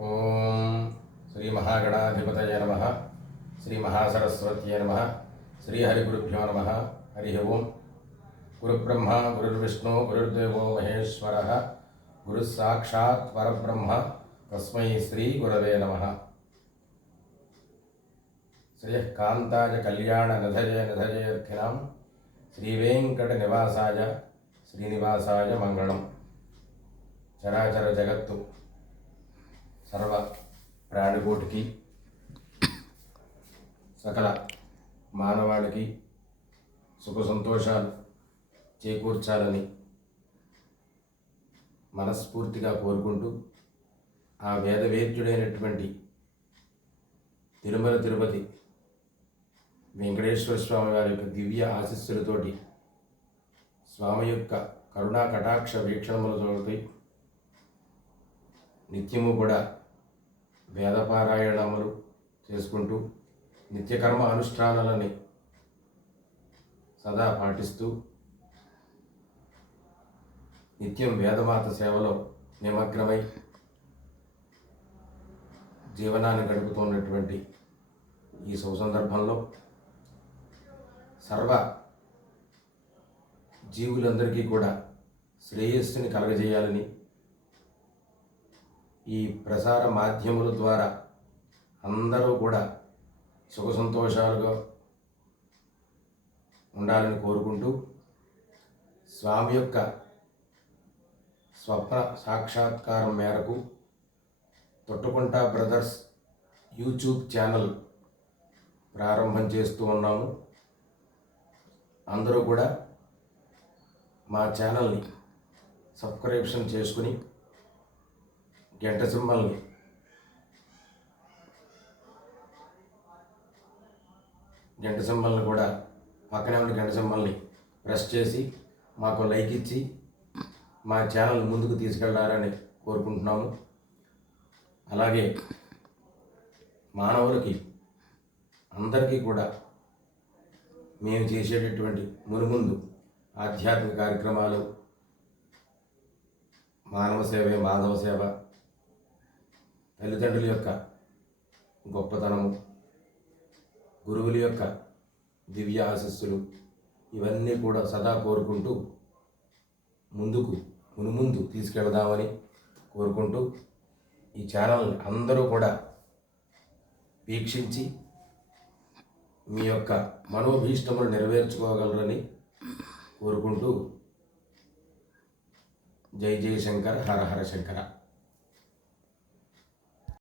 ओम श्री महागणाधिपत नम श्री महासरस्वत नम श्री श्रीहरिगुरुभ्यो नम, हरि ओं गुरुब्रह्मा, गुरुर्विष्णु, गुरुर्देवो महेश्वरः, गुरुस्साक्षात् परब्रह्म, तस्मै श्रीगुरवे नमः। नधजे कान्ताय कल्याणनधये निवासा श्रीनिवासा मंगल चराचर जगत् సర్వ ప్రాణికోటికి సకల మానవాళికి సుఖ సంతోషాలు చేకూర్చాలని మనస్ఫూర్తిగా కోరుకుంటూ ఆ వేదవేద్యుడైనటువంటి తిరుమల తిరుపతి వెంకటేశ్వర స్వామి వారి యొక్క దివ్య ఆశీస్సులతోటి స్వామి యొక్క కరుణా కటాక్ష వీక్షణములతోటి నిత్యము కూడా వేదపారాయణములు చేసుకుంటూ నిత్యకర్మ అనుష్ఠానాలని సదా పాటిస్తూ నిత్యం వేదమాత సేవలో నిమగ్నమై జీవనాన్ని గడుపుతున్నటువంటి ఈ సందర్భంలో సర్వ జీవులందరికీ కూడా శ్రేయస్సుని కలగజేయాలని ఈ ప్రసార మాధ్యముల ద్వారా అందరూ కూడా సుఖ సంతోషాలుగా ఉండాలని కోరుకుంటూ స్వామి యొక్క స్వప్న సాక్షాత్కారం మేరకు తొట్టుకుంట బ్రదర్స్ యూట్యూబ్ ఛానల్ ప్రారంభం చేస్తూ ఉన్నాము. అందరూ కూడా మా ఛానల్ని సబ్స్క్రిప్షన్ చేసుకుని గంట సింబల్ని. గంట సింబల్ని కూడా పక్కనే ఉన్న గంట సింబల్ని ప్రెస్ చేసి మాకు లైక్ ఇచ్చి మా ఛానల్ ముందుకు తీసుకెళ్ళాలని కోరుకుంటున్నాము. అలాగే మానవులకి అందరికీ కూడా మేము చేసేటటువంటి మునుముందు ఆధ్యాత్మిక కార్యక్రమాలు మానవ సేవే మాధవ సేవ తల్లిదండ్రుల యొక్క గొప్పతనము గురువుల యొక్క దివ్య ఆశస్సులు ఇవన్నీ కూడా సదా కోరుకుంటూ ముందుకు మునుముందు తీసుకెళదామని కోరుకుంటూ ఈ ఛానల్ అందరూ కూడా వీక్షించి మీ యొక్క మనోభీష్టములు నెరవేర్చుకోగలరని కోరుకుంటూ జై జయ శంకర హర హర శంకర.